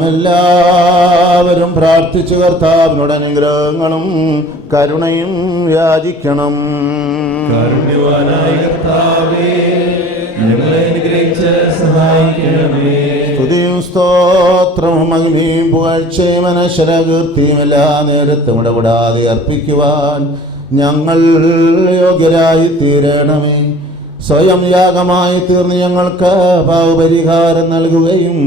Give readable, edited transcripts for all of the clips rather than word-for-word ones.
നാം എല്ലാവരും പ്രാർത്ഥിച്ചു കർത്താവിനോട് അനുഗ്രഹങ്ങളും കരുണയും യാചിക്കണം. കാരുണ്യവാനായ കർത്താവേ, ഞങ്ങളെ അനുഗ്രഹിച്ച് സഹായിക്കണമേ. സ്തുതിയും സ്തോത്രവും മഹിമയും പുകഴ്ചയും അനശ്വരകീർത്തിയും എല്ലാ നേരത്തും ഇടപെടാതെ അർപ്പിക്കുവാൻ ഞങ്ങൾ യോഗ്യരായി തീരണമേ. സ്വയം യാഗമായി തീർന്ന് ഞങ്ങൾക്ക് പാവപരിഹാരം നൽകുകയും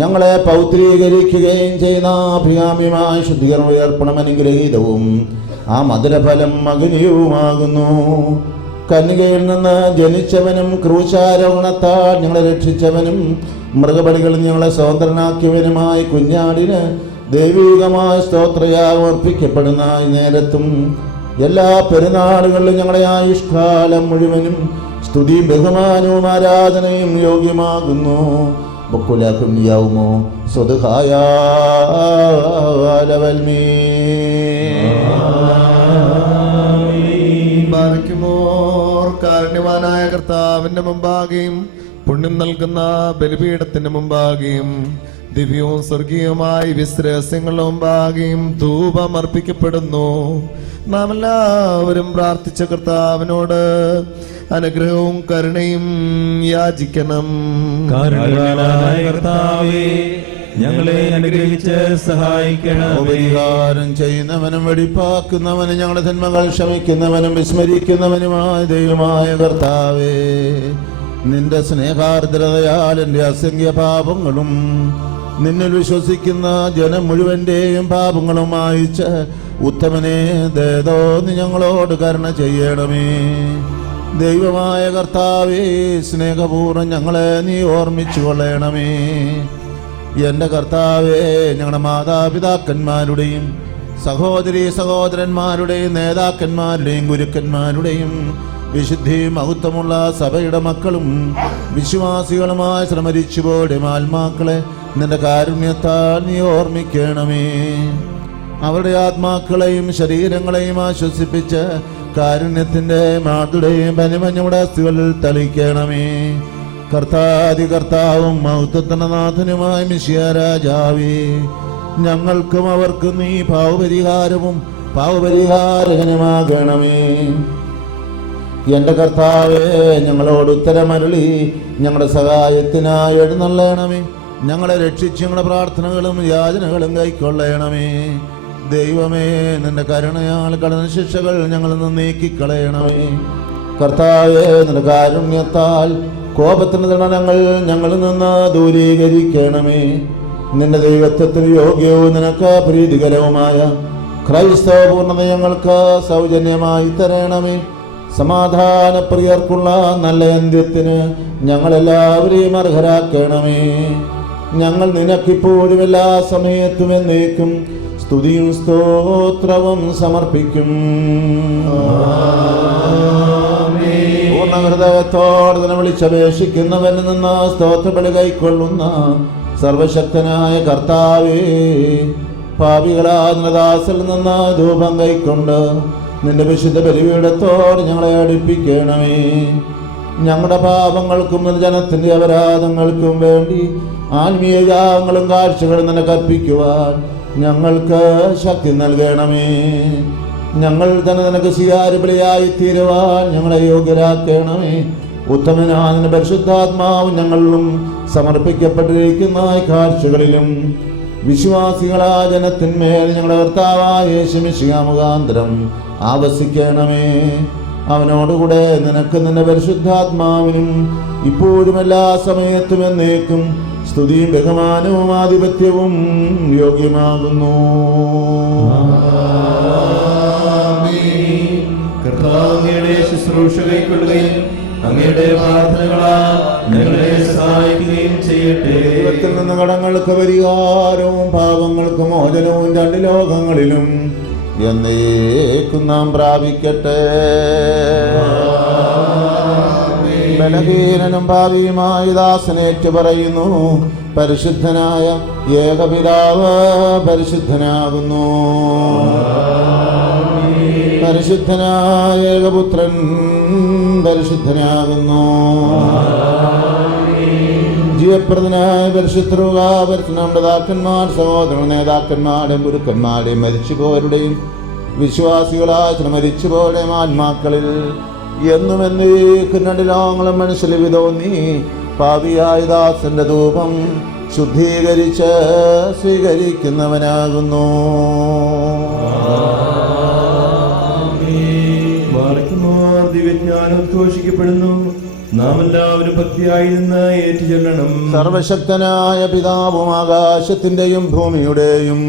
ഞങ്ങളെ പൗത്രീകരിക്കുകയും ചെയ്യുന്ന അഭികാമ്യമായ ശുദ്ധീകരണ അർപ്പണം അനുഗ്രഹീതവും ആ മധുരഫലം മകനീയവുമാകുന്നു. കന്യകയിൽ നിന്ന് ജനിച്ചവനും ക്രൂശാരോഹണത്താൽ ഞങ്ങളെ രക്ഷിച്ചവനും മൃഗബലികളിൽ ഞങ്ങളെ സ്വതന്ത്രനാക്കിയവനുമായ കുഞ്ഞാടിന് ദൈവികമായ സ്തോത്രയാഗം അർപ്പിക്കപ്പെടുന്ന ഈ നേരത്തും എല്ലാ പെരുന്നാളുകളിലും ഞങ്ങളെ ആയുഷ്കാലം മുഴുവനും സ്തുതിയും ബഹുമാനവും ആരാധനയും യോഗ്യമാകുന്നു. ബക്കുലക്കും യൗമോ സ്വതഹായ കാരുണ്യവാനായ കർത്താവിന്റെ മുമ്പാകെയും പുണ്യം നൽകുന്ന ബലിപീഠത്തിന്റെ മുമ്പാകെയും ദിവ്യവും സ്വർഗീയവുമായ വിശ്രഹസ്യങ്ങളുടെ മുമ്പാകെയും ധൂപം അർപ്പിക്കപ്പെടുന്നു. നാം എല്ലാവരും പ്രാർത്ഥിച്ച കർത്താവിനോട് അനുഗ്രഹവും കരുണയും യാചിക്കണം. കാരുണ്യവാനായ കർത്താവേ, ഞങ്ങളെ അനുഗ്രഹിച്ച് സഹായിക്കണം. ഉപകാരം ചെയ്യുന്നവനും വെടിപ്പാക്കുന്നവനും ഞങ്ങളുടെ ജന്മങ്ങൾ ക്ഷമിക്കുന്നവനും വിസ്മരിക്കുന്നവനുമായ ദൈവമായ കർത്താവേ, നിന്റെ സ്നേഹാർദ്രതയാൽ എൻ്റെ അസംഖ്യ പാപങ്ങളും നിന്നിൽ വിശ്വസിക്കുന്ന ജനം മുഴുവൻ്റെയും പാപങ്ങളും മായിച്ച് ഉത്തമനെ ദയതോന്നി ഞങ്ങളോട് കരുണ ചെയ്യണമേ. ദൈവമായ കർത്താവേ, സ്നേഹപൂർവ്വം ഞങ്ങളെ നീ ഓർമ്മിച്ചു കൊള്ളണമേ. എൻ്റെ കർത്താവേ, ഞങ്ങളുടെ മാതാപിതാക്കന്മാരുടെയും സഹോദരീ സഹോദരന്മാരുടെയും നേതാക്കന്മാരുടെയും ഗുരുക്കന്മാരുടെയും വിശുദ്ധിയും മഹത്വമുള്ള സഭയുടെ മക്കളും വിശ്വാസികളുമായ ശ്രമരിച്ചുപോടെ ആത്മാക്കളെ നിന്റെ കാരുണ്യത്താൽ നീ ഓർമ്മിക്കണമേ. അവരുടെ ആത്മാക്കളെയും ശരീരങ്ങളെയും ആശ്വസിപ്പിച്ച് കാരുണ്യത്തിൻ്റെ മാതുടെയും പനിമഞ്ഞുടെ അസ്ഥികളിൽ തളിക്കണമേ. കർത്താവും മഹത്വത്തിന്റെ നാഥനുമായ മിശിഹാ രാജാവേ, ഞങ്ങൾക്കും അവർക്കും നീ പാവപരിഹാരകനുമാകണമേ. എൻ്റെ കർത്താവേ, ഞങ്ങളോട് ഉത്തരമരുളി ഞങ്ങളുടെ സഹായത്തിനായി എഴുന്നള്ളണമേ. ഞങ്ങളെ രക്ഷിച്ച് ഞങ്ങളുടെ പ്രാർത്ഥനകളും യാചനകളും കൈക്കൊള്ളണമേ. ദൈവമേ, നിന്റെ കരുണയാൽ കടന്ന ശിക്ഷകൾ ഞങ്ങളിൽ നിന്ന് നീക്കിക്കളയണമേ. കർത്താവേ, നിന്റെ കാരുണ്യത്താൽ കോപത്തിന് ദണ്ഡനങ്ങൾ ഞങ്ങളിൽ നിന്ന് ദൂരീകരിക്കണമേ. നിന്റെ ദൈവത്വത്തിന് യോഗ്യവും നിനക്ക് പ്രീതികരവുമായ ക്രൈസ്തവ പൂർണ്ണത ഞങ്ങൾക്ക് സൗജന്യമായി തരണമേ. സമാധാനപ്രിയർക്കുള്ള നല്ല അന്ത്യത്തിന് ഞങ്ങളെല്ലാവരെയും അർഹരാക്കണമേ. ഞങ്ങൾ നിനക്കിപ്പോഴും എല്ലാ സമയത്തും എന്നേക്കും സ്തുതിയും സ്തോത്രവും സമർപ്പിക്കും. പൂർണ്ണഹൃദയത്തോടെ തന്നെ വിളിച്ചപേക്ഷിക്കുന്നവരിൽ നിന്ന് സ്തോത്രബലി കൈക്കൊള്ളുന്ന സർവശക്തനായ കർത്താവേ, പാപികളായ ദാസിൽ നിന്ന് ധൂപം കൈക്കൊണ്ട് നിന്റെ വിശുദ്ധ ബലിപീഠത്തോട് ഞങ്ങളെ അടുപ്പിക്കണമേ. ഞങ്ങളുടെ പാപങ്ങൾക്കും ജനത്തിന്റെ അപരാധങ്ങൾക്കും വേണ്ടി ആത്മീയ യാഗങ്ങളും കാഴ്ചകളും നിനക്ക് അർപ്പിക്കുവാൻ ഞങ്ങൾക്ക് ശക്തി നൽകണമേ. ഞങ്ങൾ തന്നെ നിനക്ക് സ്വീകാര്യബലിയായി തീരുവാൻ ഞങ്ങളെ യോഗ്യരാക്കണമേ. ഉത്തമനായ നിന്റെ പരിശുദ്ധാത്മാവും ഞങ്ങളിലും സമർപ്പിക്കപ്പെട്ടിരിക്കുന്ന കാഴ്ചകളിലും വിശ്വാസികളാ ജനത്തിന്മേൽ ഞങ്ങളുടെ കർത്താവായ യേശു മിശിഹാ മുഖാന്തരം ആവസിക്കണമേ. അവനോടുകൂടെ നിനക്ക് നിന്റെ പരിശുദ്ധാത്മാവിനും ഇപ്പോഴും എല്ലാ സമയത്തും എന്നേക്കും സ്തുതിയും ബഹുമാനവും ആധിപത്യവും യോഗ്യമാകുന്നു. കർത്താവേ, ശുശ്രൂഷ കൈക്കൊള്ളുകയും അങ്ങയുടെ പ്രാർത്ഥനകളാൽ ഞങ്ങളെ സഹായിക്കുകയും ചെയ്യട്ടെ. ദൈവത്തിൽ നിന്ന് കടങ്ങൾക്ക് പരിഹാരവും പാപങ്ങൾക്ക് മോചനവും രണ്ട് ലോകങ്ങളിലും എന്നേക്കും നാം പ്രാപിക്കട്ടെ. ബലഹീനനും ഭാവിയുമായ ദാസനേറ്റു പറയുന്നു, പരിശുദ്ധനായ ഏകപിതാവ് പരിശുദ്ധനാകുന്നു. പരിശുദ്ധനായ ഏകപുത്രൻ പരിശുദ്ധനാകുന്നു. ജീവപ്രദനായ പരിശുദ്ധ നമ്മുടെ ദാക്കന്മാർ, സഹോദര നേതാക്കന്മാരുടെയും ഗുരുക്കന്മാരുടെയും മരിച്ചുപോരുടെയും വിശ്വാസികളായ മരിച്ചുപോരുടെയും ആത്മാക്കളിൽ എന്നും എന്നേക്കും രണ്ട് ലോകങ്ങളും മനസ്സിൽ വിതോന്നി പാപിയായ ദാസന്റെ ധൂപം ശുദ്ധീകരിച്ച് സ്വീകരിക്കുന്നവനാകുന്നു. ദിവ്യജ്ഞാനം ഉദ്ഘോഷിക്കപ്പെടുന്നു. നാം എല്ലാവരും ഭക്തിയായി നിന്ന് ഏറ്റുചൊല്ലണം. സർവശക്തനായ പിതാവും ആകാശത്തിന്റെയും ഭൂമിയുടെയും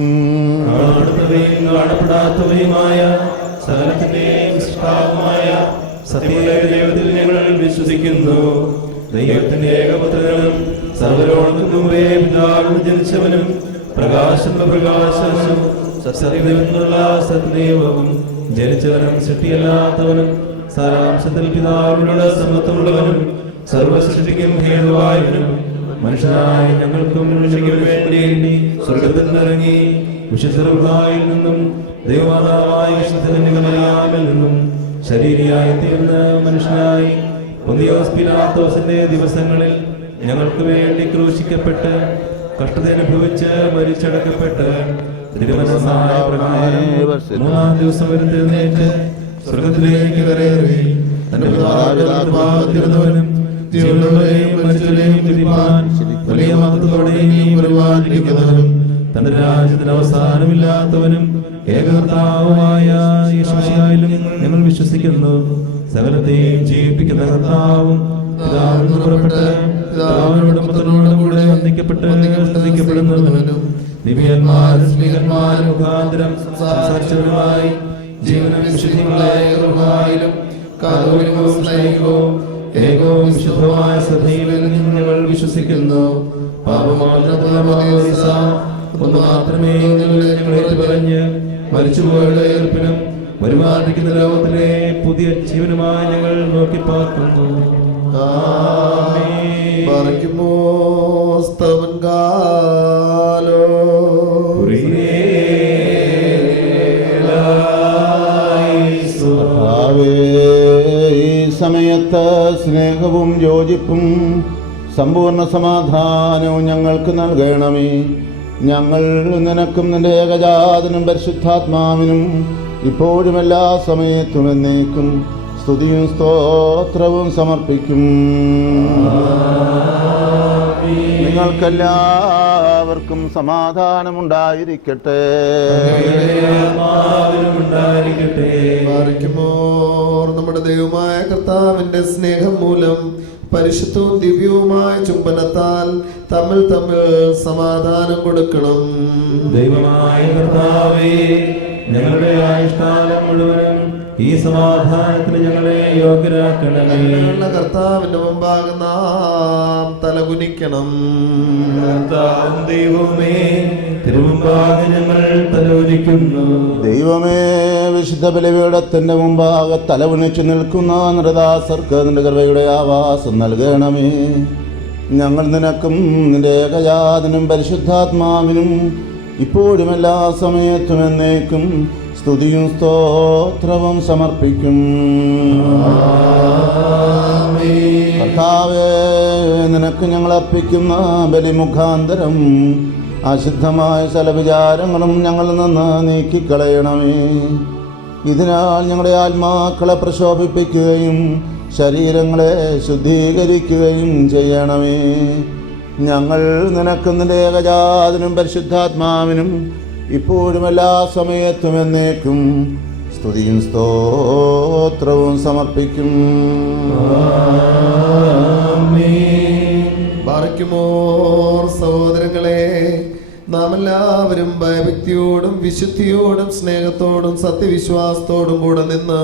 കാണപ്പെടാത്തവയുമായ സകലത്തിന്റെയും സൃഷ്ടാവുമായ സത്യമായ ദൈവത്തിൽ ഞങ്ങൾ വിശ്വസിക്കുന്നു. ദൈവത്തിന്റെ ഏകപുത്രനും സർവ്വലോകത്തിനും മുമ്പേ പിതാവിൽ ജനിച്ചവനും പ്രകാശമുള്ള പ്രകാശവും സത്യദൈവത്തിനുള്ള സത്യദൈവവും ജനിച്ചവനും സൃഷ്ടിയല്ലാത്തവനും സാരാംശത്തിൽ പിതാവിനോട് സമത്വമുള്ളവനും സർവസൃഷ്ടിക്കും ഹേതുവായവനും മനുഷ്യനായ ഞങ്ങൾക്കും വേണ്ടി സ്വർഗത്തിൽ നിന്നിറങ്ങി വിശുദ്ധയിൽ നിന്നും ദൈവമാതാവായ വിശുദ്ധനിൽ നിന്നും ശരീരിയായി തീർന്ന മനുഷ്യനായി പൊന്തിയോസ് പിലാത്തോസിന്റെ ദിവസങ്ങളിൽ ഞങ്ങൾക്ക് വേണ്ടി ക്രൂശിക്കപ്പെട്ട് കഷ്ടത അനുഭവിച്ച് മരിച്ചടക്കപ്പെട്ട് തിരുമനസ്സായ പ്രകാരം മൂന്നാം ദിവസം വരുന്നേറ്റ് സ്വർഗത്തിലേക്ക് കയറി തന്റെ പിതാവിനും ജീവനുള്ളവരെയും മരിച്ചവരെയും തിരിപ്പാൻ വലിയ മഹത്വത്തോടെയും പരിപാലിക്കുന്നവനും തന്റെ രാജ്യത്തിന് അവസാനമില്ലാത്തവനും ഏകകർത്താവുമായ യേശുവിലും ഞങ്ങൾ വിശ്വസിക്കുന്നു. സകലത്തെയും ജീവിപ്പിക്കുന്ന കർത്താവും പിതാവിൽ നിന്ന് പുറപ്പെട്ട് പിതാവിനോടും പുത്രനോടും കൂടെ വന്ദിക്കപ്പെട്ട് സ്തുതിക്കപ്പെടുന്നവനും ദിവ്യന്മാരും സ്ത്രീകന്മാരും മുഖാന്തരം സംസാരിച്ചവരുമായി ജീവനും വിശുദ്ധികളായ കൃപയിലും കാതോലികവും സ്നേഹികവും ഏകവും വിശുദ്ധമായ ശ്രദ്ധയിലും ഞങ്ങൾ വിശ്വസിക്കുന്നു. പാപമാത്രമുള്ള ഒന്ന് മാത്രമേ ഞങ്ങളെ പറഞ്ഞ് മരിച്ചുപോയുടെ ഏൽപ്പിനും വരുമാനിക്കുന്ന ലോകത്തിലെ പുതിയ ജീവനുമായി ഞങ്ങൾ നോക്കി പാർക്കുന്നു. ഈ സമയത്ത് സ്നേഹവും യോജിപ്പും സമ്പൂർണ്ണ സമാധാനവും ഞങ്ങൾക്ക് നൽകണമേ. ഞങ്ങൾ നിനക്കും നിന്റെ ഏകജാതനും പരിശുദ്ധാത്മാവിനും ഇപ്പോഴും എല്ലാ സമയത്തും എന്നേക്കും സ്തുതിയും സ്തോത്രവും സമർപ്പിക്കും. നിങ്ങൾക്കെല്ലാവർക്കും സമാധാനമുണ്ടായിരിക്കട്ടെ. നമ്മുടെ ദൈവമായ കർത്താവിന്റെ സ്നേഹം മൂലം പരിശുദ്ധവും ദിവ്യവുമായ ചുംബനത്താൽ തമ്മിൽ തമ്മിൽ സമാധാനം കൊടുക്കണം. ദൈവമായ കർത്താവേ, ഞങ്ങളുടെ ആയുഷ്കാലം മുഴുവനും ഈ സമാധാനത്തിന് ഞങ്ങളെ യോഗ്യരാക്കണമേ. കർത്താവിന്റെ മുമ്പാകെ നാം തലകുനിക്കണം. ദൈവമേ, തിരുമുമ്പാകെ ഞങ്ങൾ തലകുനിക്കുന്നു. ദൈവമേ, വിശുദ്ധ ബലിപീഠത്തിന്റെ മുമ്പാകെ തലകുനിച്ചു നിൽക്കുന്ന നൃദാസർക്ക് നിന്റെ കൃപയുടെ ആവാസം നൽകണമേ. ഞങ്ങൾ നിനക്കും നിന്റെ ഏകജാതനും പരിശുദ്ധാത്മാവിനും ഇപ്പോഴും എല്ലാ സമയത്തും എന്നേക്കും സ്തുതിയും സ്തോത്രവും സമർപ്പിക്കും. കർത്താവേ, നിനക്ക് ഞങ്ങൾ അർപ്പിക്കുന്ന ബലിമുഖാന്തരം അശുദ്ധമായ ചില വിചാരങ്ങളും ഞങ്ങളിൽ നിന്ന് നീക്കിക്കളയണമേ. ഇതിനാൽ ഞങ്ങളുടെ ആത്മാക്കളെ പ്രശോഭിപ്പിക്കുകയും ശരീരങ്ങളെ ശുദ്ധീകരിക്കുകയും ചെയ്യണമേ. ഞങ്ങൾ നിനക്ക് നിന്റെ ഏകജാതനും പരിശുദ്ധാത്മാവിനും ഇപ്പോഴും എല്ലാ സമയത്തും എന്നേക്കും സ്തുതിയും സ്തോത്രവും സമർപ്പിക്കും. ബാറയ്ക്കുമോർ സഹോദരങ്ങളെ, നാം എല്ലാവരും ഭയഭക്തിയോടും വിശുദ്ധിയോടും സ്നേഹത്തോടും സത്യവിശ്വാസത്തോടും കൂടെ നിന്ന്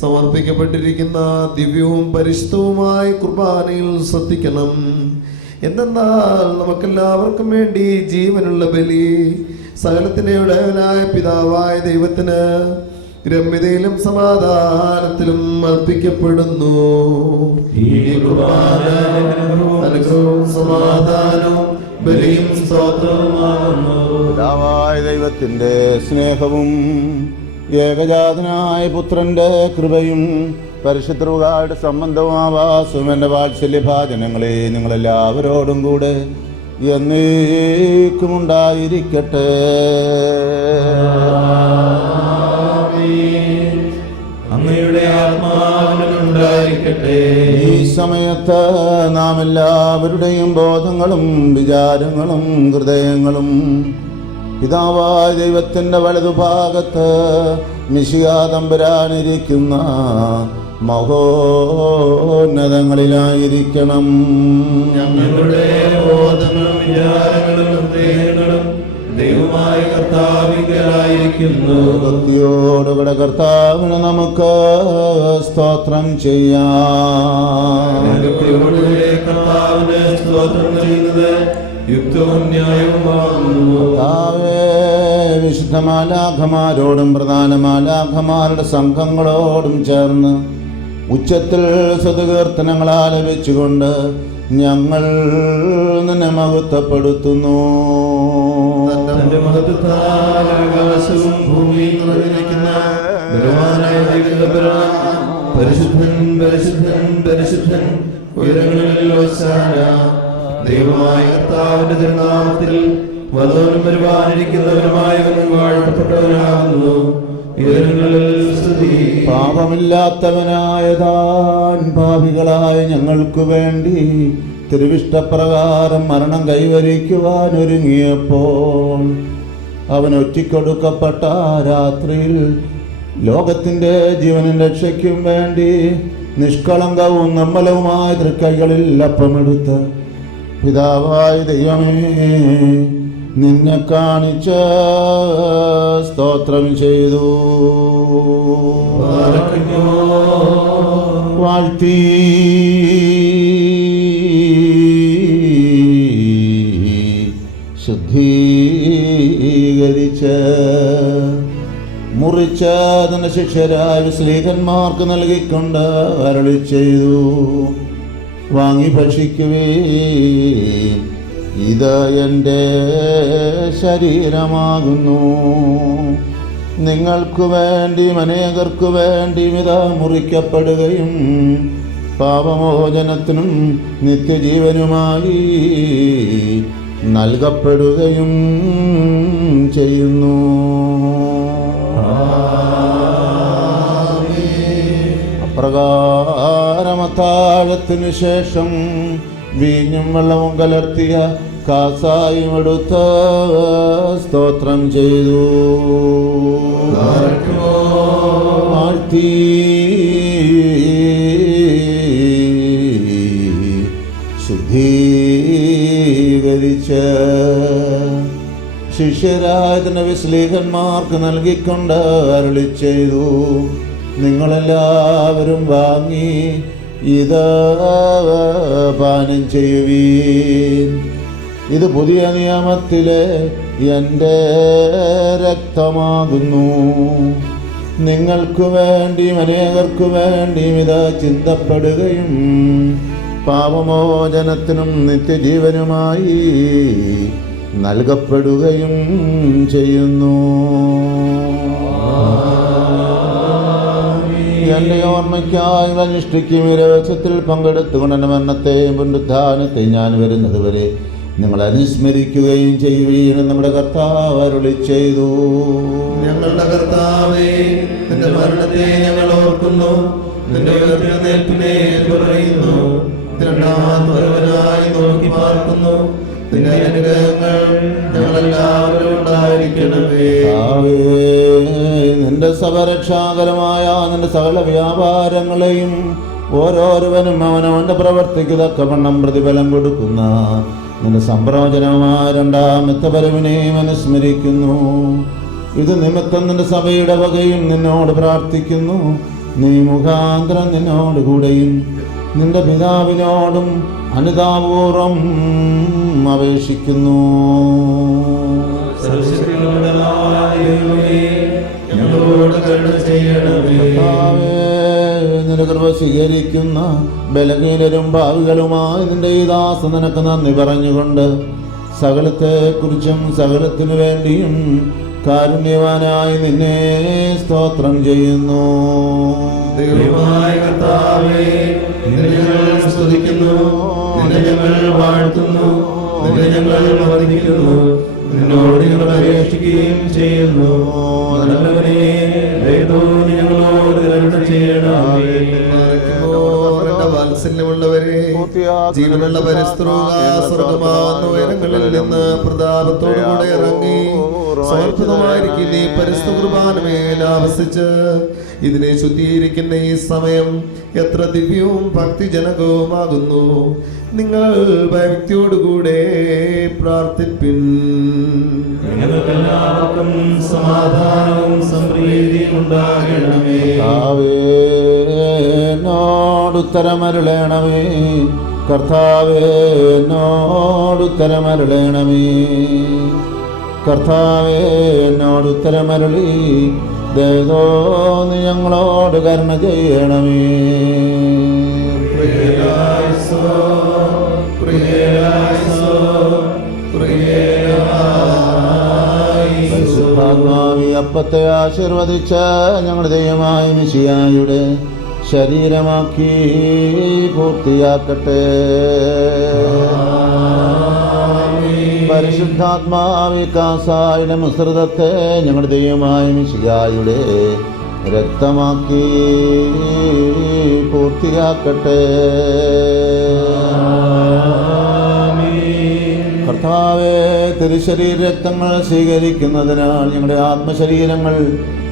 സമർപ്പിക്കപ്പെട്ടിരിക്കുന്ന ദിവ്യവും പരിശുദ്ധവുമായ കുർബാനയിൽ ശ്രദ്ധിക്കണം. എന്തെന്നാൽ നമുക്കെല്ലാവർക്കും വേണ്ടി ജീവനുള്ള ബലി സകലത്തിന്റെ ഉടയവനായ പിതാവായ ദൈവത്തിന് രമ്യതയിലും സമാധാനത്തിലും അർപ്പിക്കപ്പെടുന്നു. ഈ അനുഗ്രഹവും സമാധാനവും ബലിയും സ്തോത്രവുമാകുന്നു. പിതാവായ ദൈവത്തിന്റെ സ്നേഹവും ഏകജാതനായ പുത്രന്റെ കൃപയും പരിശുദ്ധരുടെ സംബന്ധവും ആവാസവും എൻ്റെ വാത്സല്യഭാചനങ്ങളെ നിങ്ങളെല്ലാവരോടും കൂടെ എന്നേക്കും ഉണ്ടായിരിക്കട്ടെ. അങ്ങയുടെ ആത്മാവിനുണ്ടായിരിക്കട്ടെ. ഈ സമയത്ത് നാം എല്ലാവരുടെയും ബോധങ്ങളും വിചാരങ്ങളും ഹൃദയങ്ങളും പിതാവായ ദൈവത്തിൻ്റെ വലതുഭാഗത്ത് മിശിഹാ തമ്പുരാനിരിക്കുന്ന മഹോന്നതങ്ങളിലായിരിക്കണം. ഞങ്ങളുടെ ബോധങ്ങളും വിചാരങ്ങളും ഹൃദയങ്ങളും ദൈവമായ കർത്താവിങ്കലായിരിക്കുന്നു. ഭക്തിയോടുകൂടെ കർത്താവിന് നമുക്ക് സ്തോത്രം ചെയ്യാം. ഭക്തിയോടുകൂടെ കർത്താവിന് സ്തോത്രം ചെയ്യുന്നത് യുക്തവും ന്യായവുമാകുന്നു. കർത്താവേ, വിശുദ്ധ മാലാഖമാരോടും പ്രധാന മാലാഖമാരുടെ സംഘങ്ങളോടും ചേർന്ന് ഉച്ചത്തിൽ സ്തുതികീർത്തനങ്ങൾ ആലപിച്ചുകൊണ്ട് ഞങ്ങൾ നിന്നെ മഹത്വപ്പെടുത്തുന്നു. തന്റെ മഹത്വത്താൽ ആകാശവും ഭൂമിയും നിറഞ്ഞിരിക്കുന്ന ബലവാനായ ദൈവത്തമ്പുരാൻ പരിശുദ്ധൻ പരിശുദ്ധൻ പരിശുദ്ധൻ, ഉയരങ്ങളിൽ ഹോശാന. ദൈവമായ കർത്താവിന്റെ തിരുനാമത്തിൽ വന്നവനും വരുവാനിരിക്കുന്നവനുമായവൻ വാഴ്ത്തപ്പെട്ടവനാകുന്നു. ഉയരങ്ങളിൽ സ്തുതി. പാപമില്ലാത്തവനായ താൻ പാപികളായ ഞങ്ങൾക്കു വേണ്ടി തിരുവിഷ്ടപ്രകാരം മരണം കൈവരിക്കുവാൻ ഒരുങ്ങിയപ്പോൾ അവൻ ഒറ്റിക്കൊടുക്കപ്പെട്ട രാത്രിയിൽ ലോകത്തിൻ്റെ ജീവനും രക്ഷയ്ക്കും വേണ്ടി നിഷ്കളങ്കവും നിർമ്മലവുമായ തൃക്കൈകളിൽ അപ്പമെടുത്ത് പിതാവായ ദൈവമേ നിന്നെ കാണിച്ച് സ്തോത്രം ചെയ്തു. വാഴ്ത്തി ശുദ്ധീകരിച്ച് മുറിച്ച് തന്റെ ശിഷ്യരായ സ്ലീഹന്മാർക്ക് നൽകിക്കൊണ്ട് അരുളി ചെയ്തു, വാങ്ങി ഭക്ഷിക്കുവേൻ, ഇത് എൻ്റെ ശരീരമാകുന്നു. നിങ്ങൾക്കു വേണ്ടിയും അനേകർക്കു വേണ്ടിയും ഇത് മുറിക്കപ്പെടുകയും പാപമോചനത്തിനും നിത്യജീവനുമായി നൽകപ്പെടുകയും ചെയ്യുന്നു. അപ്രകാരം അത്താഴത്തിനു ശേഷം വീഞ്ഞും വെള്ളവും കലർത്തിയ കാസായും എടുത്ത് സ്തോത്രം ചെയ്തു. വാഴ്ത്തി ശുദ്ധീകരിച്ച് ശിഷ്യരായ സ്ലീഹന്മാർക്ക് നൽകിക്കൊണ്ട് അരുളി ചെയ്തു, നിങ്ങളെല്ലാവരും വാങ്ങി ഇത് പാനം ചെയ്യുവീൻ. ഇത് പുതിയ നിയമത്തിലെ എൻ്റെ രക്തമാകുന്നു. നിങ്ങൾക്കു വേണ്ടിയും അനേകർക്കു വേണ്ടിയും ഇത് ചിന്തപ്പെടുകയും പാപമോചനത്തിനും നിത്യജീവനുമായി നൽകപ്പെടുകയും ചെയ്യുന്നു. എൻ്റെ ഓർമ്മയ്ക്കായി അനുഷ്ഠിക്കും ഈ രഹസ്യത്തിൽ പങ്കെടുത്തുകൊണ്ട് എൻ്റെ മരണത്തെയും പുനരുത്ഥാനത്തെയും ഞാൻ വരുന്നത് വരെ നിങ്ങൾ അനുസ്മരിക്കുകയും ചെയ്യുകയും നമ്മുടെ കർത്താവ് അരുളി ചെയ്തു. ഞങ്ങളുടെ കർത്താവേ, നിന്റെ മരണത്തെ ഞങ്ങൾ ഓർക്കുന്നു, നിന്റെ ഉയർത്തെഴുന്നേൽപ്പിനെ പറയുന്നു. രണ്ടാമത് വരവനായി നോക്കി പാർക്കുന്നു. നിന്റെ അനുഗ്രഹങ്ങൾ ഞങ്ങളെല്ലാവരും ഉണ്ടായിരിക്കണമേ. നിന്റെ സഭരക്ഷാകരമായ നിന്റെ സകല വ്യാപാരങ്ങളെയും ഓരോരുവനും അവനവന്റെ പ്രവർത്തിക്ക് തക്കവണ്ണം പ്രതിഫലം കൊടുക്കുന്ന നിന്റെ സംപ്രോചനമായ രണ്ടാമത്തെ വരവിനെയും അനുസ്മരിക്കുന്നു. ഇത് നിമിത്തം നിന്റെ സഭയുടെ വകയും നിന്നോട് പ്രാർത്ഥിക്കുന്നു. നീ മുഖാന്തരം നിന്നോട് കൂടെയും നിന്റെ പിതാവിനോടും അനുതാപൂർവം അപേക്ഷിക്കുന്നു. നിന്റെ കൃപ സ്വീകരിക്കുന്ന ബലഹീനരും ഭാവികളുമായി നിന്റെ ഈ ദാസ നിനക്ക് നന്ദി പറഞ്ഞുകൊണ്ട് സകലത്തെക്കുറിച്ചും സകലത്തിനു വേണ്ടിയും കാരുണ്യവാനായി നിന്നെ സ്തോത്രം ചെയ്യുന്നു. ദൈവമായ കർത്താവേ, നിന്നെ ഞങ്ങൾ സ്തുതിക്കുന്നു, നിന്നെ ഞങ്ങൾ വാഴ്ത്തുന്നു, നിന്നെ ഞങ്ങൾ വന്ദിക്കുന്നു, നിന്നോട് ഞങ്ങൾ അപേക്ഷിക്കുകയും ചെയ്യുന്നു. നല്ലവനേ, ദയതോന്നി ഞങ്ങളോട് കരുണ ചെയ്യണമേ. വാത്സല്യമുള്ളവരെ, ജീവനുള്ള പരിസ്ത്രോകാസുരമാകുന്ന ഉയരങ്ങളിൽ നിന്ന് പ്രതാപത്തോടുകൂടെ ഇറങ്ങി സമർപ്പിതമായിരിക്കുന്ന ഈ പരിശുദ്ധ കുർബാനമേൽ ആവസിച്ച് ഇതിനെ ശുദ്ധീകരിക്കുന്ന ഈ സമയം എത്ര ദിവ്യവും ഭക്തിജനകവുമാകുന്നു. നിങ്ങൾ ഭക്തിയോടുകൂടെ പ്രാർത്ഥിപ്പിൻ. ഞങ്ങൾക്കെല്ലാവർക്കും സമാധാനവും സംപ്രീതിയും ഉണ്ടാകണമേ. നോടുത്തരമരുളേണമേ കർത്താവേ, നോടുത്തരമരുളേണമേ കർത്താവേ, നോടുത്തരമരുളി ദയതോന്നി ഞങ്ങളോട് കരുണ ചെയ്യണമേ. പരിശുദ്ധാത്മാവി അപ്പത്തെ ആശീർവദിച്ച ഞങ്ങളുടെ ദൈവമായ മിശിഹായുടെ ശരീരമാക്കി പൂർത്തിയാക്കട്ടെ. പരിശുദ്ധാത്മാവി കാസായുടെ മിശ്രിതത്തെ ഞങ്ങളുടെ ദൈവമായ മിശിഹായുടെ രക്തമാക്കി പൂർത്തിയാക്കട്ടെ. കർത്താവേ, തിരുശരീര രക്തങ്ങൾ സ്വീകരിക്കുന്നതിനാൽ ഞങ്ങളുടെ ആത്മശരീരങ്ങൾ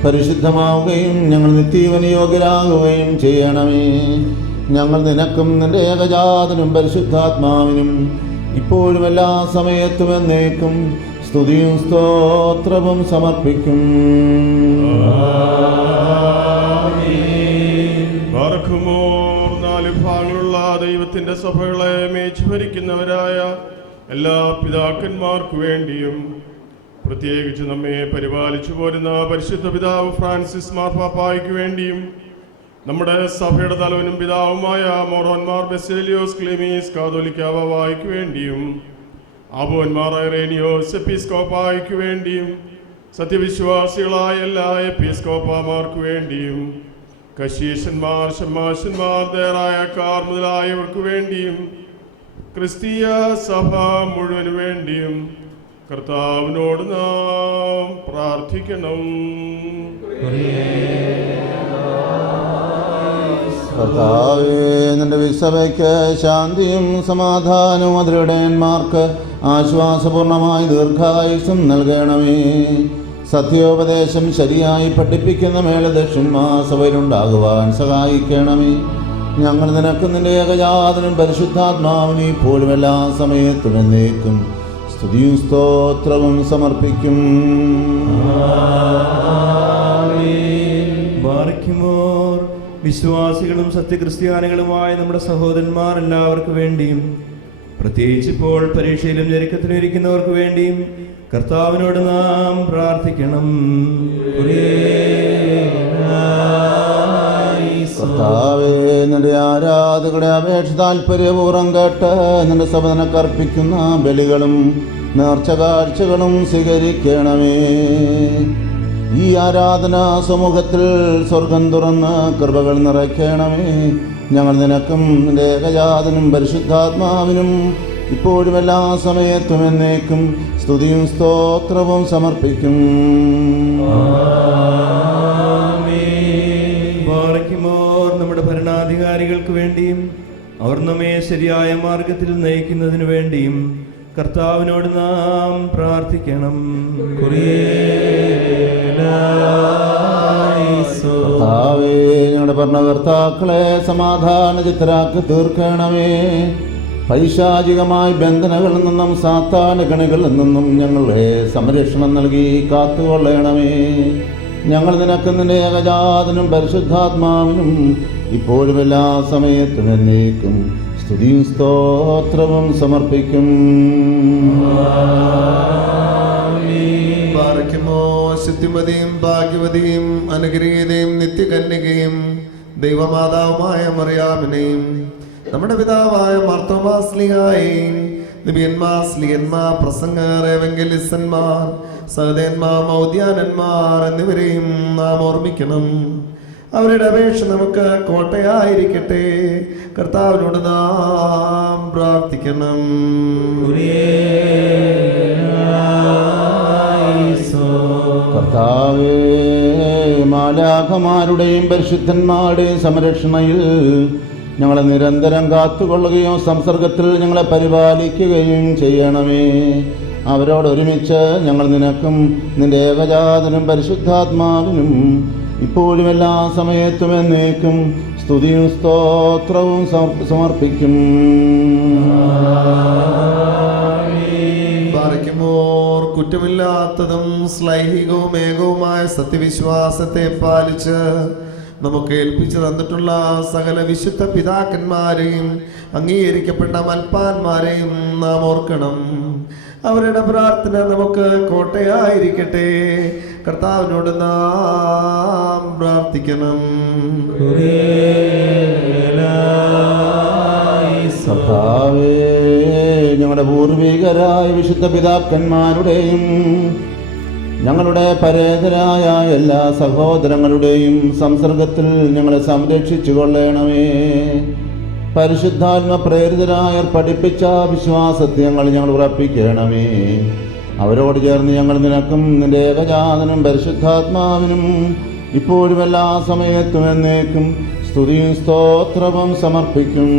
പരിശുദ്ധമാവുകയും ഞങ്ങൾ നിത്യവന് യോഗ്യരാകുകയും ചെയ്യണമേ. ഞങ്ങൾ നിനക്കും നിന്റെ ഏകജാതനും പരിശുദ്ധാത്മാവിനും ഇപ്പോഴും എല്ലാ സമയത്തും എന്നേക്കും സ്തുതിയും സ്തോത്രവും സമർപ്പിക്കും. നാല് ഭാഗങ്ങളുള്ള ദൈവത്തിന്റെ സഭകളെ മേച്ച് ഭരിക്കുന്നവരായ എല്ലാ പിതാക്കന്മാർക്കു വേണ്ടിയും പ്രത്യേകിച്ച് നമ്മെ പരിപാലിച്ചു പോരുന്ന പരിശുദ്ധ പിതാവ് ഫ്രാൻസിസ് മാർപ്പാപ്പായ്ക്ക് വേണ്ടിയും നമ്മുടെ സഭയുടെ തലവനും പിതാവുമായ മോറോന്മാർ ബെസേലിയോസ് ക്ലീമീസ് കാതോലിക്ക ബാവായ്ക്ക് വേണ്ടിയും ആബോന്മാർ ഐറേനിയോസ് എപ്പിസ്കോപ്പായ്ക്ക് വേണ്ടിയും സത്യവിശ്വാസികളായ എല്ലാ എപ്പിസ്കോപ്പാമാർക്ക് വേണ്ടിയും കശീശന്മാർ ഷമ്മാശന്മാർ ദേറായക്കാർ മുതലായവർക്ക് വേണ്ടിയും ക്രിസ്തീയ സഭ മുഴുവന് വേണ്ടിയും കർത്താവിനോട് നാം പ്രാർത്ഥിക്കണം. കർത്താവേ, നിന്റെ വിസഭയ്ക്ക് ശാന്തിയും സമാധാനവും അതിരുടയന്മാർക്ക് ആശ്വാസപൂർണമായി ദീർഘായുസ്സും നൽകണമേ. സത്യോപദേശം ശരിയായി പഠിപ്പിക്കുന്ന മേലദക്ഷന്മാർ സഭയിലുണ്ടാകുവാൻ സഹായിക്കണമേ. ഞങ്ങൾ നിനക്ക് നിന്റെ ഏകജാതനും പരിശുദ്ധാത്മാവിനെ ഇപ്പോഴും എല്ലാ സമയത്തും എന്നേക്കും സ്തുതിയും സ്തോത്രവും സമർപ്പിക്കും. ബാറയ്ക്കുമോർ വിശ്വാസികളും സത്യക്രിസ്ത്യാനികളുമായ നമ്മുടെ സഹോദരന്മാർ എല്ലാവർക്കും വേണ്ടിയും പ്രത്യേകിച്ച് ഇപ്പോൾ പരീക്ഷയിലും ഞെരുക്കത്തിലും ഇരിക്കുന്നവർക്ക് വേണ്ടിയും കർത്താവിനോട് നാം പ്രാർത്ഥിക്കണം. കർത്താവേ, നിന്റെ ആരാധകരുടെ അപേക്ഷ താല്പര്യപൂർവ്വം കേട്ട് നിന്റെ സഭ നിനക്കർപ്പിക്കുന്ന ബലികളും നേർച്ച കാഴ്ചകളും സ്വീകരിക്കണമേ. ഈ ആരാധനാ സമൂഹത്തിൽ സ്വർഗം തുറന്ന് കൃപകൾ നിറയ്ക്കണമേ. ഞങ്ങൾ നിനക്കും നിന്റെ ഏകജാതനും പരിശുദ്ധാത്മാവിനും ഇപ്പോഴും എല്ലാ സമയത്തും എന്നേക്കും സ്തുതിയും സ്തോത്രവും സമർപ്പിക്കും. നമ്മുടെ ഭരണാധികാരികൾക്ക് വേണ്ടിയും അവർ നമ്മെ ശരിയായ മാർഗത്തിൽ നയിക്കുന്നതിനു വേണ്ടിയും കർത്താവിനോട് നാം പ്രാർത്ഥിക്കണം. കർത്താവേ, ഞങ്ങളുടെ ഭരണകർത്താക്കളെ സമാധാന ചിത്തരാക്കി തീർക്കണമേ. പൈശാചികമായ ബന്ധനങ്ങളിൽ നിന്നും സാത്താന കണികളിൽ നിന്നും ഞങ്ങളെ സംരക്ഷണം നൽകി കാത്തുകൊള്ളണമേ. ഞങ്ങൾ നിനക്ക് നിന്റെ ഏകജാതനും പരിശുദ്ധാത്മാവിനും ഇപ്പോഴും എല്ലാ സമയത്തും എന്നേക്കും സ്തുതിയും സ്തോത്രവും സമർപ്പിക്കും. ശുദ്ധിമതിയും ഭാഗ്യവതിയും അനുഗ്രഹീതയും നിത്യകന്യകയും ദൈവമാതാവുമായ മറിയാമിനെയും നമ്മുടെ പിതാവായ മാർത്തോമാ ശ്ലീഹായെയും നിബിയന്മാർ, സ്ലീഹന്മാർ, പ്രസംഗർ, എവങ്കലിസ്റ്റന്മാർ, സഹദേന്മാർ, മൗദ്യാനന്മാർ എന്നിവരെയും നാം ഓർമ്മിക്കണം. അവരുടെ അപേക്ഷ നമുക്ക് കോട്ടയായിരിക്കട്ടെ. കർത്താവിനോട് നാം പ്രാർത്ഥിക്കണം. കർത്താവേ, മാലാഖമാരുടെയും പരിശുദ്ധന്മാരുടെയും സംരക്ഷണയിൽ ഞങ്ങളെ നിരന്തരം കാത്തുകൊള്ളുകയും സംസർഗത്തിൽ ഞങ്ങളെ പരിപാലിക്കുകയും ചെയ്യണമേ. അവരോടൊരുമിച്ച് ഞങ്ങൾ നിനക്കും നിന്റെ ഏകജാതനും പരിശുദ്ധാത്മാവിനും ഇപ്പോഴും എല്ലാ സമയത്തും എന്നേക്കും സ്തുതിയും സ്തോത്രവും സമർപ്പിക്കും. കുറ്റമില്ലാത്തതും ശ്ലൈഹികവും ഏകവുമായ സത്യവിശ്വാസത്തെ പാലിച്ച് നമുക്ക് ഏൽപ്പിച്ചു തന്നിട്ടുള്ള സകല വിശുദ്ധ പിതാക്കന്മാരെയും അംഗീകരിക്കപ്പെട്ട മൽപ്പാന്മാരെയും നാം ഓർക്കണം. അവരുടെ പ്രാർത്ഥന നമുക്ക് കോട്ടയായിരിക്കട്ടെ. കർത്താവിനോട് നാം പ്രാർത്ഥിക്കണം. കർത്താവേ, ഞങ്ങളുടെ പൂർവികരായ വിശുദ്ധ പിതാക്കന്മാരുടെയും ഞങ്ങളുടെ പരേതരായ എല്ലാ സഹോദരങ്ങളുടെയും സംസർഗത്തിൽ ഞങ്ങളെ സംരക്ഷിച്ചു കൊള്ളണമേ. പരിശുദ്ധാത്മ പ്രേരിതരായ പഠിപ്പിച്ച വിശ്വാസത്തെ ഞങ്ങൾ ഉറപ്പിക്കണമേ. അവരോട് ചേർന്ന് ഞങ്ങൾ നിനക്കും നിന്റെ ഏകജാതനും പരിശുദ്ധാത്മാവിനും ഇപ്പോഴും എല്ലാ സമയത്തും എന്നേക്കും സ്തുതിയും സ്തോത്രവും സമർപ്പിക്കും.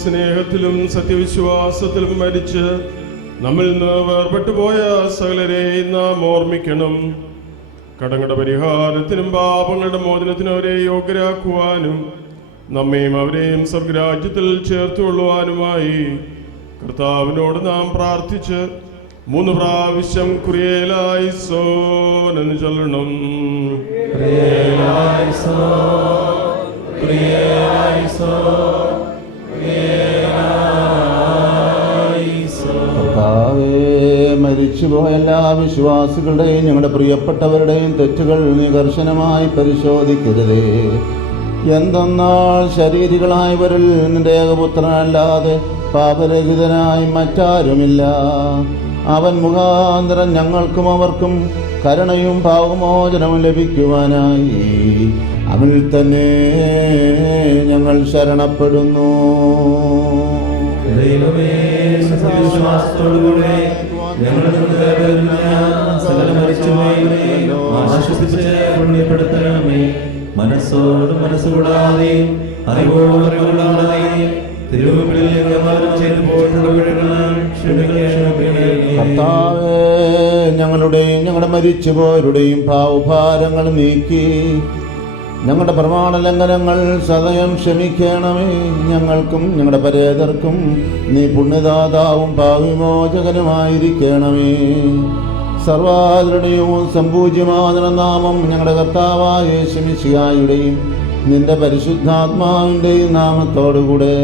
സ്നേഹത്തിലും സത്യവിശ്വാസത്തിലും മരിച്ച് നമ്മിൽ നിന്ന് വേർപെട്ടുപോയ സകലരെയും നാം ഓർമ്മിക്കണം. കടങ്ങളുടെ പരിഹാരത്തിനും പാപങ്ങളുടെ മോചനത്തിനും അവരെ യോഗ്യരാക്കുവാനും നമ്മയും അവരെയും സ്വർഗരാജ്യത്തിൽ ചേർത്തുകൊള്ളുവാനുമായി കർത്താവിനോട് നാം പ്രാർത്ഥിച്ച് 3 പ്രാവശ്യം കുരിയേലായിസോൻ എന്ന് ചൊല്ലണം. കർത്താവേ, മരിച്ചുപോയ എല്ലാ വിശ്വാസികളുടെയും ഞങ്ങളുടെ പ്രിയപ്പെട്ടവരുടെയും തെറ്റുകൾ നീ കർശനമായി പരിശോധിക്കരുതേ. എന്തെന്നാൽ ശരീരികളായവരിൽ നിന്റെ ഏകപുത്രനല്ലാതെ പാപരഹിതനായി മറ്റാരുമില്ല. അവൻ മുഖാന്തരം ഞങ്ങൾക്കും അവർക്കും കരുണയും പാപമോചനവും ലഭിക്കുവാനായി അവനിൽ തന്നെ ഞങ്ങൾ ശരണപ്പെടുന്നു. ദൈവമേ, സത്യവിശ്വാസത്തോടുകൂടെ പുണ്യപ്പെടുത്തണമേ. മനസ്സോട് മനസ്സുകൂടാതെ അറിവോടാതെ കർത്താവേ, ഞങ്ങളുടെയും ഞങ്ങളുടെ മരിച്ചുപോയവരുടെയും പാവഭാരങ്ങൾ നീക്കി ഞങ്ങളുടെ പ്രമാണ ലംഘനങ്ങൾ സദയം ക്ഷമിക്കണമേ. ഞങ്ങൾക്കും ഞങ്ങളുടെ പരേതർക്കും നീ പുണ്യദാതാവും പാവിമോചകനുമായിരിക്കണമേ. സർവാദരണീയവും സംപൂജ്യമായ നാമം ഞങ്ങളുടെ കർത്താവായ യേശു മിശിഹായുടെയും നിന്റെ പരിശുദ്ധാത്മാവിൻ്റെയും നാമത്തോടുകൂടെ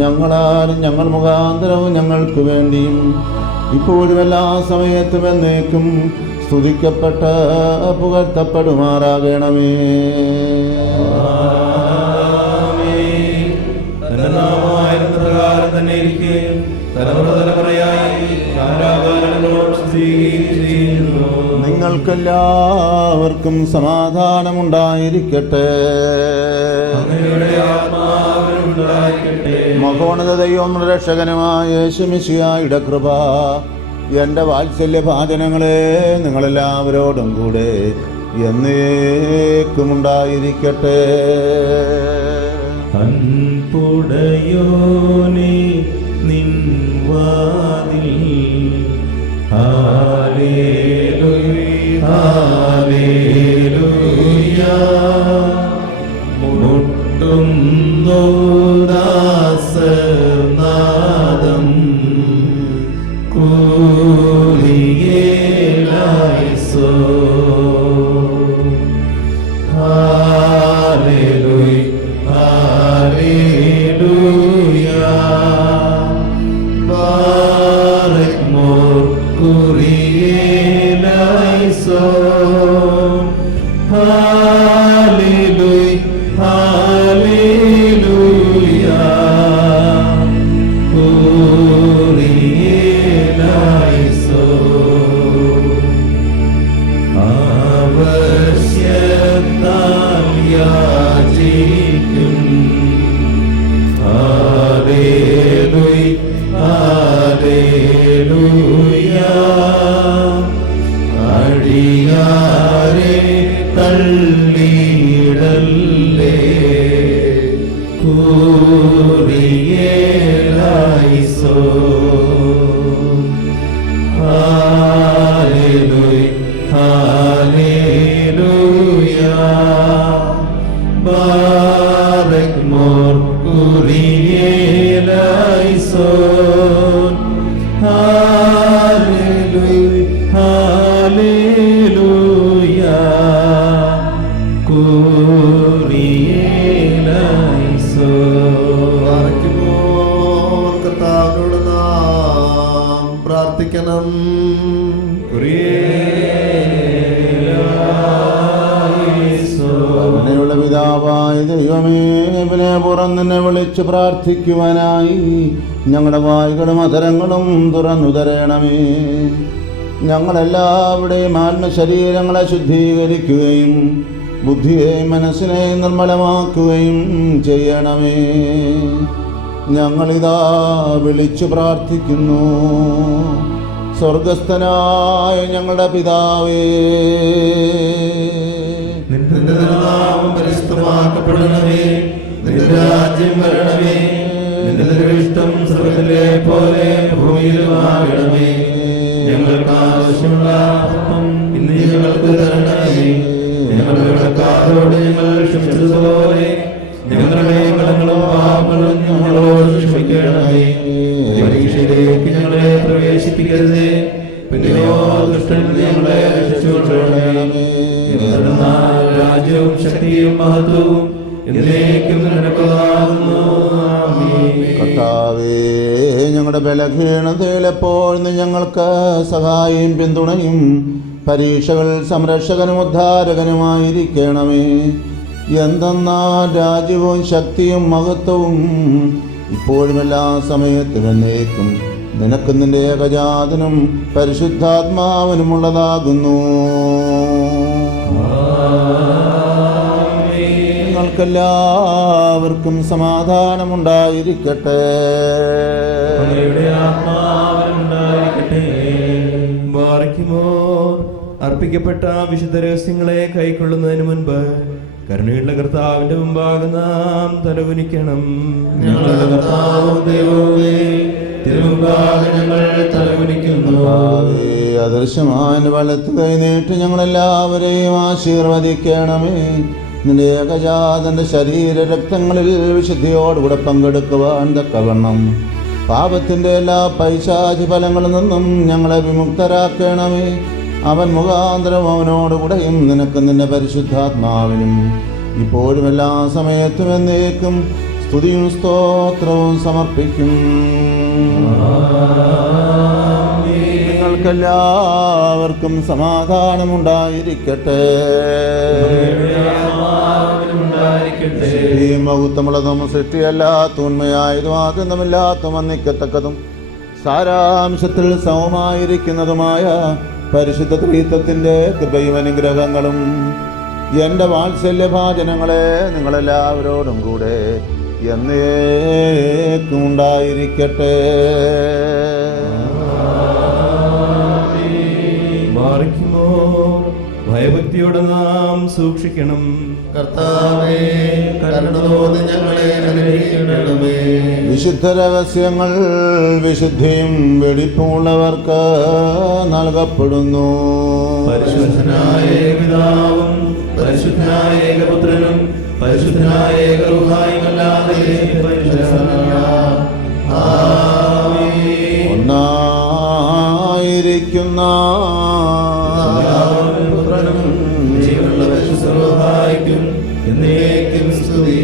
ഞങ്ങളാലും ഞങ്ങൾ മുഖാന്തരവും ഞങ്ങൾക്ക് വേണ്ടിയും ഇപ്പോഴും എല്ലാ സമയത്തും എന്നേക്കും സ്തുതിക്കപ്പെട്ട് പുകഴ്ത്തപ്പെടുമാറാകണമേ. നിങ്ങൾക്കെല്ലാവർക്കും സമാധാനമുണ്ടായിരിക്കട്ടെ. മഹോന്നത ദൈവം രക്ഷകനുമായ യേശു മിശിഹായുടെ കൃപ എൻ്റെ വാത്സല്യഭാചനങ്ങളെ നിങ്ങളെല്ലാവരോടും കൂടെ എന്നേക്കും ഉണ്ടായിരിക്കട്ടെ. അൻപുടയോനേ നിൻ വാതിൽ ഹല്ലേലൂയ ഹല്ലേലൂയ മുട്ടുന്നു ദാസനാദം കുരിയേലായിസോ ഹല്ലേലൂയ ഹല്ലേലൂയ ബാരക് മോർ കുരിയേലായിസോ ഹല്ലേലൂയ ഹല്ലേലൂയ തള്ളിയിടല്ലേ കൂറിയേലായിസോ ഹല്ലേലൂയ ഹല്ലേലൂയ ബാരക് മോർ കൂറിയേലായിസോ ഹല്ലേലൂയ ഹല്ലേലൂയ കൂറിയേലായിസോ കർത്താവിനോട് നാം പ്രാർത്ഥിക്കണം. അങ്ങനെയുള്ള പിതാവായ ദൈവമേ, ഇവനെ പുറന്നെ വിളിച്ച് പ്രാർത്ഥിക്കുവാനായി ഞങ്ങളുടെ വായുകളും അധരങ്ങളും തുറന്നു തരണമേ. ഞങ്ങളെല്ലാവരുടെയും ആത്മശരീരങ്ങളെ ശുദ്ധീകരിക്കുകയും ബുദ്ധിയെയും മനസ്സിനെയും നിർമ്മലമാക്കുകയും ചെയ്യണമേ. ഞങ്ങളിതാ വിളിച്ചു പ്രാർത്ഥിക്കുന്നു. സ്വർഗസ്ഥനായ ഞങ്ങളുടെ പിതാവേ, നിന്റെ നാമം പരിശുദ്ധമാക്കപ്പെടണമേ. നിന്റെ രാജ്യം വരണമേ. നിന്റെ തിരുവിഷ്ടം സ്വർഗ്ഗത്തിലെ പോലെ ഭൂമിയിലുമാകണമേ. ഞങ്ങൾക്ക് ആവശ്യമുള്ള അപ്പം ഇന്ന് ഞങ്ങൾക്ക് തരണമേ. ഞങ്ങളുടെ കടക്കാരോട് ഞങ്ങൾ ക്ഷമിച്ചതുപോലെ ഞങ്ങളുടെ കടങ്ങളും പാപങ്ങളും ഞങ്ങളോട് ക്ഷമിക്കണമേ. പരീക്ഷയിലേക്ക് ഞങ്ങളെ പ്രവേശിപ്പിക്കരുതേ, പിന്നെയോ ദുഷ്ടനിൽ ഞങ്ങളെ രക്ഷിച്ചുകൊള്ളണമേ. രാജ്യവും ശക്തിയും മഹത്വവും എന്നേക്കും നിനക്കുള്ളതാകുന്നു. ആമേൻ. കർത്താവേ, ഞങ്ങളുടെ ബലഹീനതയിൽ എപ്പോഴും ഞങ്ങൾക്ക് സഹായിയും പിന്തുണയും പരീക്ഷകൾ സംരക്ഷകനും ഉദ്ധാരകനുമായിരിക്കണമേ. എന്തെന്നാൽ രാജ്യവും ശക്തിയും മഹത്വവും ഇപ്പോഴും എല്ലാ സമയത്തും എന്നേക്കും നിനക്ക് നിന്റെ ഏകജാതനും പരിശുദ്ധാത്മാവിനുമുള്ളതാകുന്നു. നിങ്ങൾക്കെല്ലാവർക്കും സമാധാനമുണ്ടായിരിക്കട്ടെ. അർപ്പിക്കപ്പെട്ട വിശുദ്ധ രഹസ്യങ്ങളെ കൈക്കൊള്ളുന്നതിന് മുൻപ് കരുണയുള്ള കർത്താവിന്റെ മുമ്പാകെ നാം തലകുനിക്കണം. ഞങ്ങളുടെ കർത്താവും ദൈവമേ, തിരുമുമ്പാകെ ഞങ്ങൾ തലകുനിക്കുന്നു. അദൃശ്യമായ വലത്ത് കൈ നീട്ടി ഞങ്ങളെല്ലാവരെയും ആശീർവദിക്കണമേ. നിന്റെ ഏകജാതന്റെ ശരീര രക്തങ്ങളിൽ വിശുദ്ധിയോടുകൂടെ പങ്കെടുക്കുവാൻ തക്കവണ്ണം പാപത്തിന്റെ എല്ലാ പൈശാചി ഫലങ്ങളിൽ നിന്നും ഞങ്ങളെ വിമുക്തരാക്കണമേ. അവൻ മുഖാന്തരം അവനോടുകൂടെയും നിനക്ക് നിന്റെ പരിശുദ്ധാത്മാവിനും ഇപ്പോഴും എല്ലാ സമയത്തും എന്നേക്കും സ്തുതിയും സ്തോത്രവും സമർപ്പിക്കും. നിങ്ങൾക്കെല്ലാവർക്കും സമാധാനമുണ്ടായിരിക്കട്ടെ. ഈ മഹത്വമുള്ളതും സൃഷ്ടിയല്ലാത്ത ഉണ്മയായതും ആഗ്രഹമില്ലാത്തതും വന്നിക്കത്തക്കതും സാരാംശത്തിൽ സമമായിരിക്കുന്നതുമായ പരിശുദ്ധ ത്രിത്വത്തിൻ്റെ കൃപയും അനുഗ്രഹങ്ങളും എൻ്റെ വാത്സല്യഭാചനങ്ങളെ നിങ്ങളെല്ലാവരോടും കൂടെ എന്നേക്കും ഉണ്ടായിരിക്കട്ടെ. ഭയഭക്തിയോടെ നാം സൂക്ഷിക്കണം. കർത്താവേ, കരുണ തോന്നി ഞങ്ങളെ അനുഗ്രഹിക്കണമേ. വിശുദ്ധ രഹസ്യങ്ങൾ വിശുദ്ധിയും വെടിപ്പുമുള്ളവർക്ക് നൽകപ്പെടുന്നു. പരിശുദ്ധനായ പിതാവും പരിശുദ്ധനായ ഏകപുത്രനും പരിശുദ്ധനായ ഏകറുഹായുമല്ലാതെ ഒന്നായിരിക്കുന്ന ജീവനുള്ള പരിശുദ്ധ എന്നേക്കും സ്തുതി.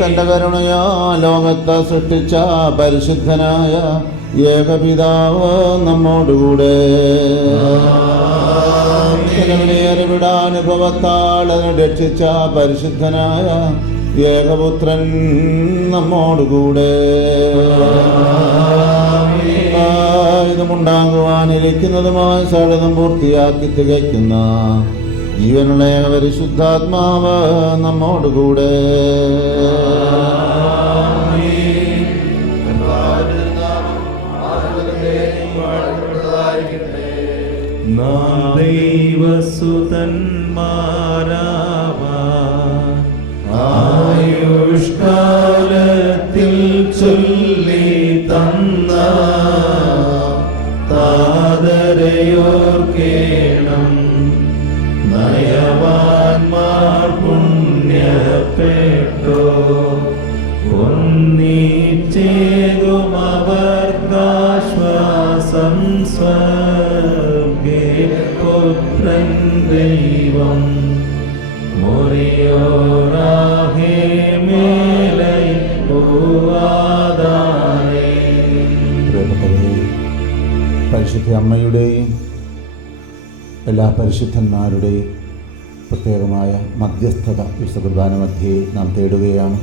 തന്റെ കരുണയാ ലോകത്തെ സൃഷ്ടിച്ച പരിശുദ്ധനായ ഏകപിതാവ് നമ്മോടുകൂടെ അനുഭവത്താൽ രക്ഷിച്ച പരിശുദ്ധനായ ഏകപുത്രൻ നമ്മോടുകൂടെ ഇതുമുണ്ടാകുവാനിരിക്കുന്നതുമായ സകലതും പൂർത്തിയാക്കി തികയ്ക്കുന്ന ജീവനുള്ള പരിശുദ്ധാത്മാവ് നമ്മോടുകൂടെ നാം ദൈവസുതന്മാരാവാൻ ആയുഷ്കാലത്തിൽ ചൊല്ലി തന്ന താതരയോർക്കേണം. നയവാന്മാർ പുണ്യപ്പെട്ടോ ഒന്നിച്ചേകും അവർക്കാശ്വാസം സ്വർഗേ പുത്രൻ ദൈവം മൊറിയോറാഹേ മേലൈ പൂവാദാനേ. പ്രിയപ്പെട്ടവരെ, പരിശുദ്ധ അമ്മയുടെയും എല്ലാ പരിശുദ്ധന്മാരുടെയും പ്രത്യേകമായ മധ്യസ്ഥത വിശുദ്ധ കുർബാന മധ്യേ നാം തേടുകയാണ്.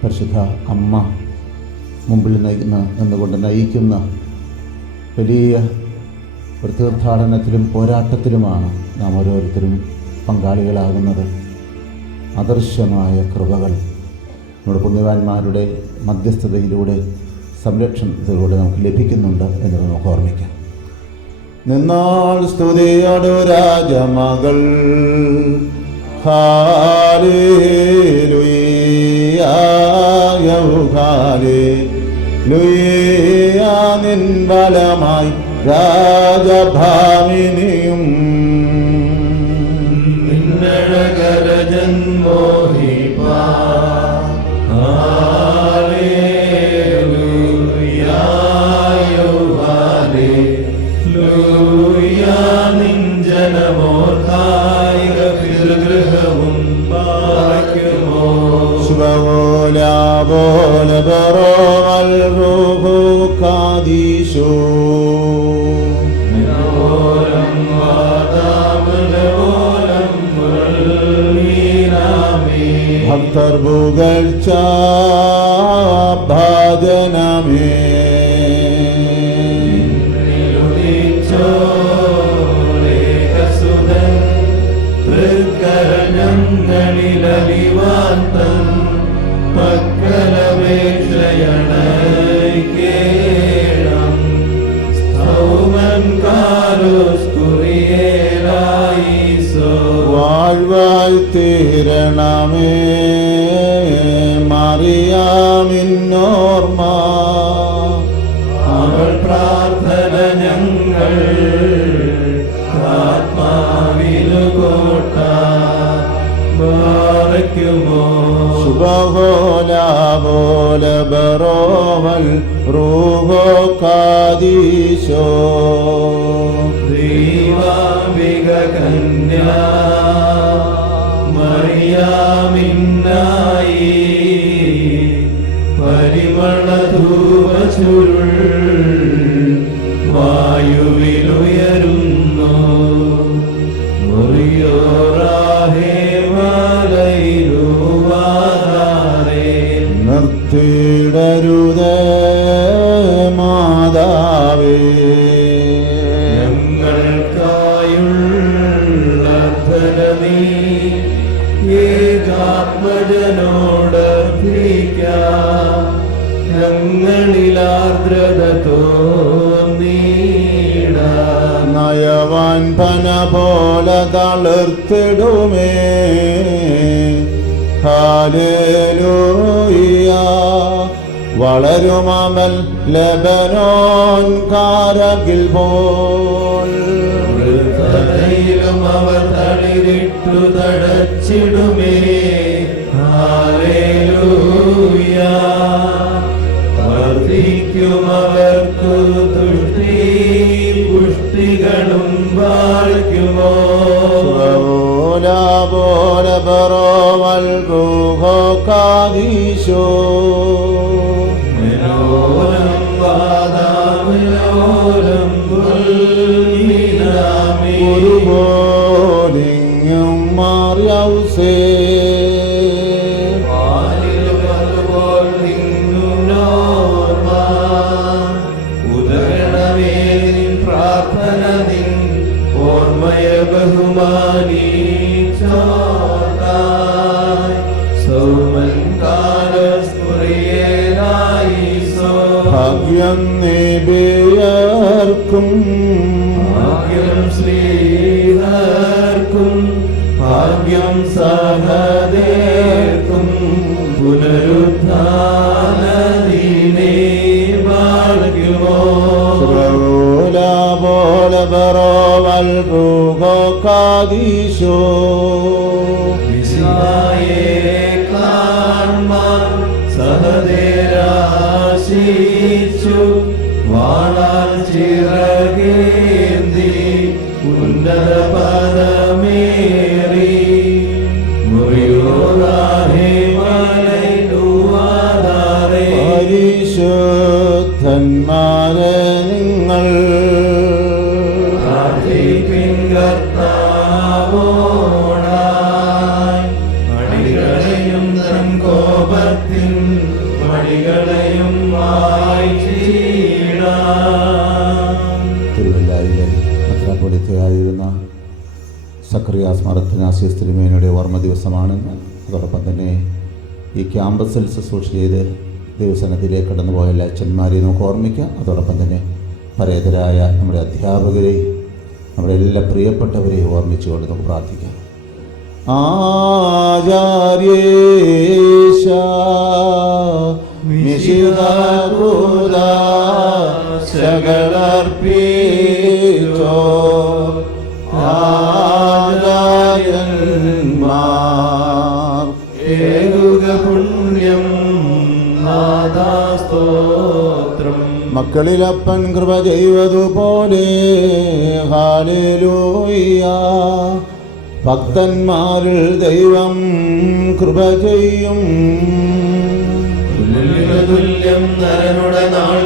പരിശുദ്ധ അമ്മ മുമ്പിൽ നിന്നുകൊണ്ട് നയിക്കുന്ന വലിയ ഒരു തീർത്ഥാടനത്തിലും പോരാട്ടത്തിലുമാണ് നാം ഓരോരുത്തരും പങ്കാളികളാകുന്നത്. അദൃശ്യമായ കൃപകൾ നമ്മുടെ പുണ്യവാന്മാരുടെ മധ്യസ്ഥതയിലൂടെ സംരക്ഷണത്തിലൂടെ നമുക്ക് ലഭിക്കുന്നുണ്ട് എന്നത് നമുക്ക് ഓർമ്മിക്കാം. നിന്നാൾ സ്തുതിയോടു രാജമകൾ ഹാലേലൂയ നിൻ ബലമായി രാജഭാമിനിയും നിന്നഴകരജൻ മോഹിപ്പാ ഭക്തർ പുകഴ്ച ഭാജനമേ വാഴ്വായി തീരണമേ മറിയാമിന്നോർമ്മ അവൾ പ്രാർത്ഥന ഞങ്ങൾ ആത്മാവിനു കോട്ട ബാറയ്ക്കുമോ ശുഭഹോലാബോല ബറോവൽ റൂഹോ കാദീശോ ദൈവാംബിക കന്യാ മറിയാമിന്നായി പരിമളധൂപചുരുൾ വായുവിലുയരുന്നു. മുറിയോറാഹേ വലൈരുവാദാരേ. നിർത്തിടരുതേ മാതാവേ ഞങ്ങൾക്കായുള്ള ധനനീ ഏകാത്മജനോട് ഞങ്ങളിലാർദ്രത തോന്നീട. നയവാൻ പന പോലെ തളിർത്തിടുമേ ഹല്ലേലൂയ. വളരുമമൽ ലബനോൻ കാരകിൽ പോൽ ഹൃദയിലും അവർ തളിരിട്ടു തടച്ചിടുമേ ഹല്ലേലൂയ. വർദ്ധിക്കും അവർക്കു തുഷ്ടി പുഷ്ടികളും വാഴ്ക്കുമോ. പോലെ ബറോവൽ റൂഹോ കാദീശോ മനോരം വാദാമിലോരം പുൽമീനാമി. ഒരുപോലിങ്ങും മാറിയൗസേ പ്രാർത്ഥന നിൻ ഓർമ്മയ ബഹുമാനീച്ചോതായി സൗമൻ കാലസ്തുറിയേലായി സോ ഭാഗ്യം നേടിയർക്കും റൂഹോ കാദീശോ സഹദേരാശിച്ചു വാളാൽ ചിറകേന്തി ഉന്നത പദമേറി മുറിയോറാഹേ മലൈലുവാദാരേ പരിശുദ്ധന്മാരെ നിങ്ങൾ പ്രാർത്ഥിപ്പിൻ കർത്താവോടായി മടികളെയും തൻ കോപത്തിൻ മടികളെയും തിരുവല്ലായിലെ മെത്രാപ്പൊലീത്തയായിരുന്ന സക്കറിയാസ് മാർ അത്തനാസ്യോസ് തിരുമേനിയുടെ ഓർമ്മ ദിവസമാണെന്ന്, അതോടൊപ്പം തന്നെ ഈ ക്യാമ്പസിൽ ശുശ്രൂഷ ചെയ്ത് ദൈവസന്നിധിയിലേക്ക് കടന്നുപോയ എല്ലാ അച്ഛന്മാരെയും നമുക്ക് ഓർമ്മിക്കാം. അതോടൊപ്പം തന്നെ പരേതരായ നമ്മുടെ അധ്യാപകരെയും നമ്മുടെ എല്ലാ പ്രിയപ്പെട്ടവരെയും ഓർമ്മിച്ചുകൊണ്ട് നമുക്ക് പ്രാർത്ഥിക്കാം. ആചാര്യേശ ശകളർപ്പീച്ചോ ആചാര്യന്മാർ ഏകുക പുണ്യം നാദാസ്തോത്രം. മക്കളിലപ്പൻ കൃപ ചെയ്വതുപോലെ ഹല്ലേലൂയ. ഭക്തന്മാരിൽ ദൈവം കൃപ ചെയ്യും. തുല്യം നരനുടെ നാൾ